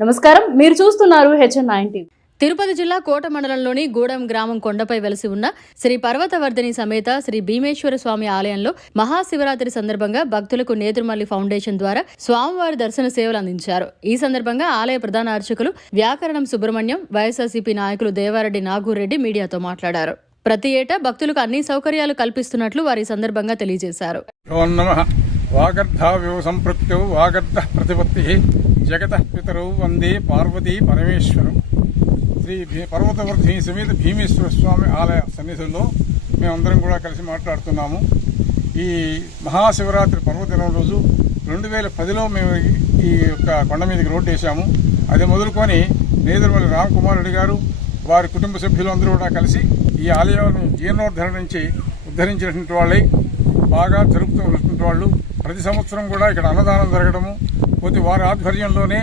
నమస్కారం, మీరు చూస్తున్నారు HN9 టీవీ. తిరుపతి జిల్లా కోట మండలంలోని గూడెం గ్రామం కొండపై వెలసి ఉన్న శ్రీ పర్వతవర్ధిని సమేత శ్రీ భీమేశ్వర స్వామి ఆలయంలో మహాశివరాత్రి సందర్భంగా భక్తులకు నేదురుమల్లి ఫౌండేషన్ ద్వారా స్వామివారి దర్శన సేవలు అందించారు. ఈ సందర్భంగా ఆలయ ప్రధాన అర్చకులు వ్యాకరణం సుబ్రహ్మణ్యం, వైఎస్ఆర్సీపీ నాయకులు దేవారెడ్డి నాగూరెడ్డి మీడియాతో మాట్లాడారు. ప్రతి ఏటా భక్తులకు అన్ని సౌకర్యాలు కల్పిస్తున్నట్లు వారి సందర్భంగా తెలియజేశారు. జగతః పితరౌ వందే పార్వతీ పరమేశ్వరం. శ్రీ పర్వతవర్ధిని సమేత భీమేశ్వర స్వామి ఆలయ సన్నిధిలో మేమందరం కూడా కలిసి మాట్లాడుతున్నాము. ఈ మహాశివరాత్రి పర్వదినం రోజు 2010లో మేము ఈ యొక్క కొండ మీదకి రోడ్డు వేసాము. అది మొదలుకొని నేదురుమల్లి రామకుమార్ రెడ్డి గారు వారి కుటుంబ సభ్యులు అందరూ కూడా కలిసి ఈ ఆలయాన్ని జీర్ణోద్ధరణ నుంచి ఉద్ధరించినటువంటి వాళ్ళై బాగా జరుపుతున్నటువంటి వాళ్ళు. ప్రతి సంవత్సరం కూడా ఇక్కడ అన్నదానం జరగడము, పోతే వారి ఆధ్వర్యంలోనే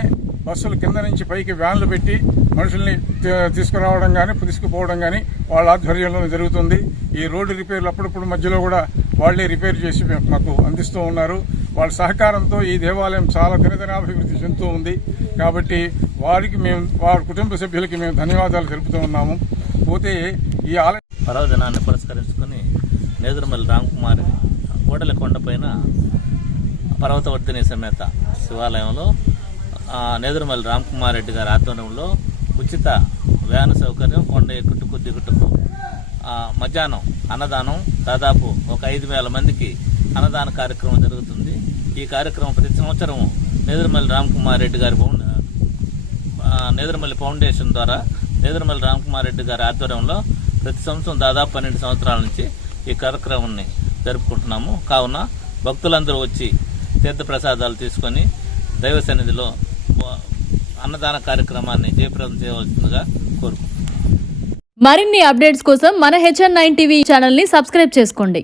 బస్సులు కింద నుంచి పైకి వ్యాన్లు పెట్టి మనుషుల్ని తీసుకురావడం కానీ తీసుకుపోవడం కానీ వాళ్ళ ఆధ్వర్యంలోనే జరుగుతుంది. ఈ రోడ్డు రిపేర్లు అప్పుడప్పుడు మధ్యలో కూడా వాళ్లే రిపేర్ చేసి మాకు అందిస్తూ ఉన్నారు. వాళ్ళ సహకారంతో ఈ దేవాలయం చాలా దినదినాభివృద్ధి చెందుతూ ఉంది. కాబట్టి వారికి వారి కుటుంబ సభ్యులకి మేము ధన్యవాదాలు తెలుపుతూ ఉన్నాము. పోతే ఈ ఆలయ పర్వదినాన్ని పురస్కరించుకుని నేదురుమల్లి రామకుమారి గోడల కొండపైన పర్వతవర్ధిని సమేత శివాలయంలో నేదురుమల్లి రామకుమార్ రెడ్డి గారి ఆధ్వర్యంలో ఉచిత వ్యాన్ సౌకర్యం, కొండ ఎక్కుటకు దిగుటకు, మధ్యాహ్నం అన్నదానం, దాదాపు ఒక 5,000 మందికి అన్నదాన కార్యక్రమం జరుగుతుంది. ఈ కార్యక్రమం ప్రతి సంవత్సరం నేదురుమల్లి రామకుమార్ రెడ్డి గారి నేదురుమల్లి ఫౌండేషన్ ద్వారా నేదురుమల్లి రామకుమార్ రెడ్డి గారి ఆధ్వర్యంలో ప్రతి సంవత్సరం దాదాపు 12 సంవత్సరాల నుంచి ఈ కార్యక్రమాన్ని జరుపుకుంటున్నాము. కావున భక్తులందరూ వచ్చి తీర్థప్రసాదాలు తీసుకొని దైవ సన్నిధిలో అన్నదాన కార్యక్రమాన్ని జయప్రదం చేయవలసిందిగా కోరుకుంటున్నాను. మరిన్ని అప్డేట్స్ కోసం మన HN9 టీవీ ఛానల్ ని సబ్స్క్రైబ్ చేసుకోండి.